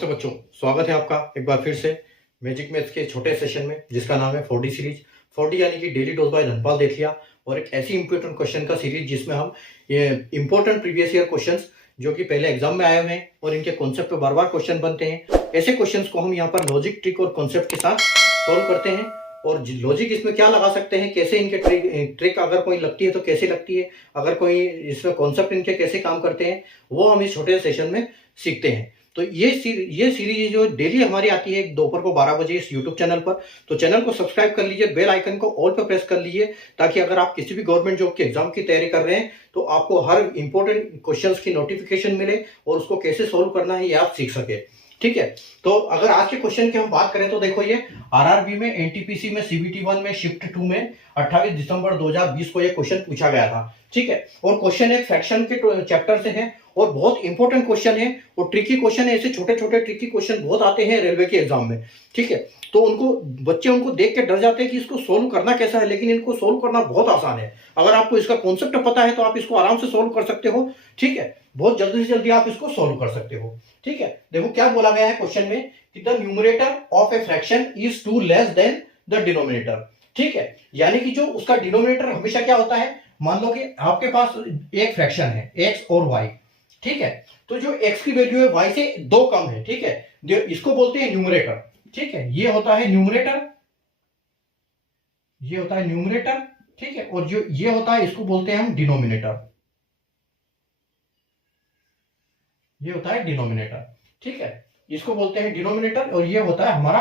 नमस्ते बच्चों, स्वागत है आपका एक बार फिर से मैजिक मैथ्स के छोटे सेशन में जिसका नाम है 4D सीरीज। 4D यानी कि डेली डोज बाय धनपाल देखलिया, और एक ऐसी इंपॉर्टेंट क्वेश्चन का सीरीज जिसमें हम ये इंपॉर्टेंट प्रीवियस ईयर क्वेश्चंस जो कि पहले एग्जाम में आए हुए हैं और इनके कॉन्सेप्ट पे बार बार क्वेश्चन बनते हैं, ऐसे क्वेश्चंस को हम यहाँ पर लॉजिक, ट्रिक और कॉन्सेप्ट के साथ सोल्व करते हैं। और लॉजिक इसमें क्या लगा सकते हैं, कैसे इनके ट्रिक अगर कोई लगती है तो कैसे लगती है, अगर कोई इसमें कॉन्सेप्ट इनके कैसे काम करते हैं, वो हम इस छोटे सेशन में सीखते हैं। तो ये सीरीज जो डेली हमारी आती है दोपहर को 12 बजे इस यूट्यूब चैनल पर। तो चैनल को सब्सक्राइब कर लीजिए, बेल आइकन को ऑल पे प्रेस कर लीजिए, ताकि अगर आप किसी भी गवर्नमेंट जॉब के एग्जाम की तैयारी कर रहे हैं तो आपको हर इंपॉर्टेंट क्वेश्चंस की नोटिफिकेशन मिले और उसको कैसे सोल्व करना है ये आप सीख सके। ठीक है, तो अगर आज के क्वेश्चन की हम बात करें तो देखो, ये आरआरबी में, एनटीपीसी में, सीबीटी 1 में, शिफ्ट 2 में 28 दिसंबर 2020 को ये क्वेश्चन पूछा गया था। ठीक है, और क्वेश्चन एक फ्रैक्शन के चैप्टर से है और बहुत इंपॉर्टेंट क्वेश्चन है और ट्रिकी क्वेश्चन है। ऐसे छोटे छोटे ट्रिकी क्वेश्चन बहुत आते हैं रेलवे के एग्जाम में। ठीक है, तो बच्चे उनको देख के डर जाते हैं कि इसको सोल्व करना कैसा है, लेकिन इनको सोल्व करना बहुत आसान है। अगर आपको इसका कॉन्सेप्ट पता है तो आप इसको आराम से सोल्व कर सकते हो। ठीक है, बहुत जल्दी से जल्दी आप इसको सोल्व कर सकते हो। ठीक है, देखो क्या बोला गया है क्वेश्चन में कि the numerator of a fraction is two less than the denominator. ठीक है, यानी कि जो उसका डिनोमिनेटर हमेशा क्या होता है, मान लो कि आपके पास एक फ्रैक्शन है x और y। ठीक है, तो जो x की वैल्यू है y से 2 कम है। ठीक है, इसको बोलते हैं न्यूमरेटर। ठीक है, ये होता है न्यूमरेटर, ये होता है न्यूमरेटर। ठीक है, और जो ये होता है इसको बोलते हैं हम डिनोमिनेटर, ये होता है डिनोमिनेटर। ठीक है, इसको बोलते हैं डिनोमिनेटर और ये होता है हमारा।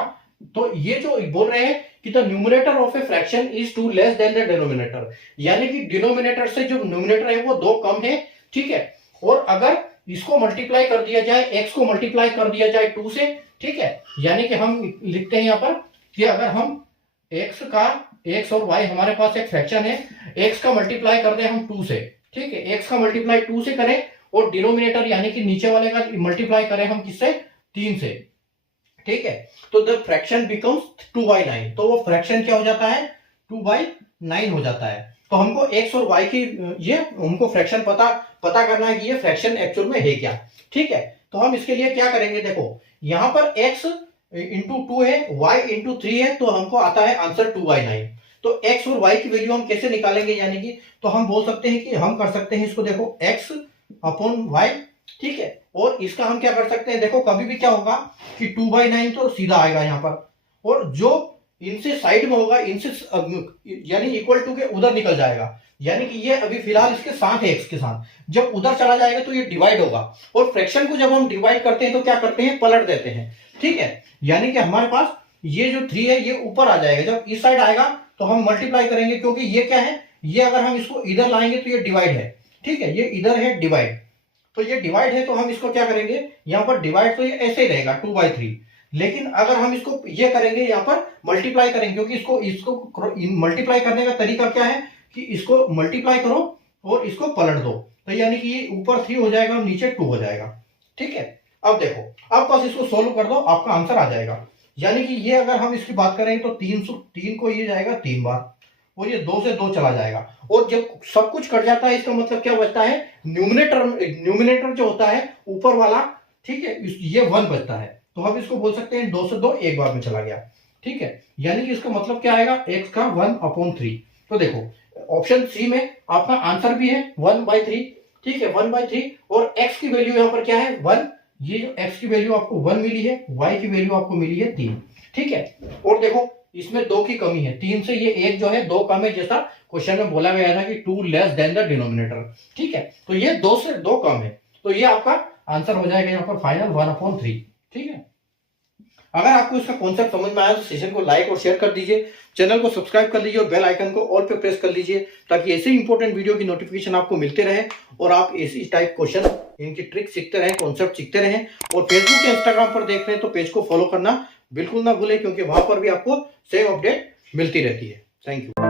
तो ये जो बोल रहे हैं कि the numerator of a fraction is two less than the denominator, यानी कि डिनोमिनेटर से जो न्यूमरेटर है वो 2 कम है। ठीक है, और अगर इसको मल्टीप्लाई कर दिया जाए, x को मल्टीप्लाई कर दिया जाए 2 से। ठीक है, यानी कि हम लिखते हैं यहां पर कि अगर हम x और y, हमारे पास एक फ्रैक्शन है, x का मल्टीप्लाई कर दें हम 2 से। ठीक है, x का मल्टीप्लाई 2 से करें और डिनोमिनेटर यानी कि नीचे वाले का मल्टीप्लाई करें हम किससे, 3 से। ठीक है, तो द फ्रैक्शन बिकम्स 2/9, तो वो फ्रैक्शन क्या हो जाता है, 2/9 हो जाता है। तो हमको x और y की ये हमको फ्रैक्शन पता करना है कि ये फ्रैक्शन एक्चुअल में है क्या। ठीक है, तो हम इसके लिए क्या करेंगे, देखो यहां पर x इंटू 2 है, y इंटू 3 है, तो हमको आता है आंसर 2/9। तो x और y की वैल्यू हम कैसे निकालेंगे, यानी कि तो हम बोल सकते हैं कि हम कर सकते हैं इसको, देखो x अपॉन y। ठीक है, और इसका हम क्या कर सकते हैं, देखो कभी भी क्या होगा कि 2/9 तो सीधा आएगा यहां पर, और जो इनसे साइड में होगा, इनसे यानी इक्वल टू के उधर निकल जाएगा, यानी कि ये अभी फिलहाल इसके साथ है, x के साथ। जब उधर चला जाएगा तो ये डिवाइड होगा, और फ्रैक्शन को जब हम डिवाइड करते हैं तो क्या करते हैं, पलट देते हैं। ठीक है, यानी कि हमारे पास ये जो 3 है ये ऊपर आ जाएगा, जब इस साइड आएगा तो हम मल्टीप्लाई करेंगे, क्योंकि ये क्या है, ये अगर हम इसको इधर लाएंगे तो ये डिवाइड है। ठीक है, ये इधर है डिवाइड, तो ये डिवाइड है, तो हम इसको क्या करेंगे, यहां पर डिवाइड तो ये ऐसे ही रहेगा 2/3। लेकिन अगर हम इसको ये करेंगे, यहां पर मल्टीप्लाई करेंगे, क्योंकि इसको मल्टीप्लाई करने का तरीका क्या है कि इसको मल्टीप्लाई करो और इसको पलट दो, तो यानी कि ये ऊपर 3 हो जाएगा और नीचे 2 हो जाएगा। ठीक है, अब देखो, अब बस इसको सोल्व कर दो, आपका आंसर आ जाएगा। यानी कि ये अगर हम इसकी बात करें तो 3 को ये जाएगा 3 बार, और ये 2 से 2 चला जाएगा, और जब सब कुछ कट जाता है इसका मतलब क्या बचता है, न्यूमिनेटर जो होता है ऊपर वाला। ठीक है, ये 1 बचता है, तो हम इसको बोल सकते हैं 2 से 2 एक बार में चला गया। ठीक है, यानी कि इसका मतलब क्या आएगा, x का 1/3। तो देखो ऑप्शन सी में आपका आंसर भी है 1/3। ठीक है, 1/3, और x की वैल्यू यहां पर क्या है, 1। ये जो x की वैल्यू आपको 1 मिली है, y की वैल्यू आपको मिली है 3। ठीक है, और देखो इसमें 2 की कमी है, 3 से ये 1 जो है 2 कम है, जैसा क्वेश्चन में बोला गया था कि 2 लेस देन द डिनोमिनेटर। ठीक है, तो ये 2 से 2 कम है, तो ये आपका आंसर हो जाएगा यहाँ पर फाइनल 1/3। ठीक है, अगर आपको इसका कॉन्सेप्ट समझ में आया तो सेशन को लाइक और शेयर कर दीजिए, चैनल को सब्सक्राइब कर लीजिए और बेल आइकन को ऑल पे प्रेस कर लीजिए, ताकि ऐसे इंपॉर्टेंट वीडियो की नोटिफिकेशन आपको मिलते रहे और आप इसी टाइप क्वेश्चन, इनकी ट्रिक सीखते रहें, कॉन्सेप्ट सीखते रहें। और फेसबुक या इंस्टाग्राम पर देख रहे हैं तो पेज को फॉलो करना बिल्कुल ना भूलें, क्योंकि वहां पर भी आपको सेम अपडेट मिलती रहती है। Thank you.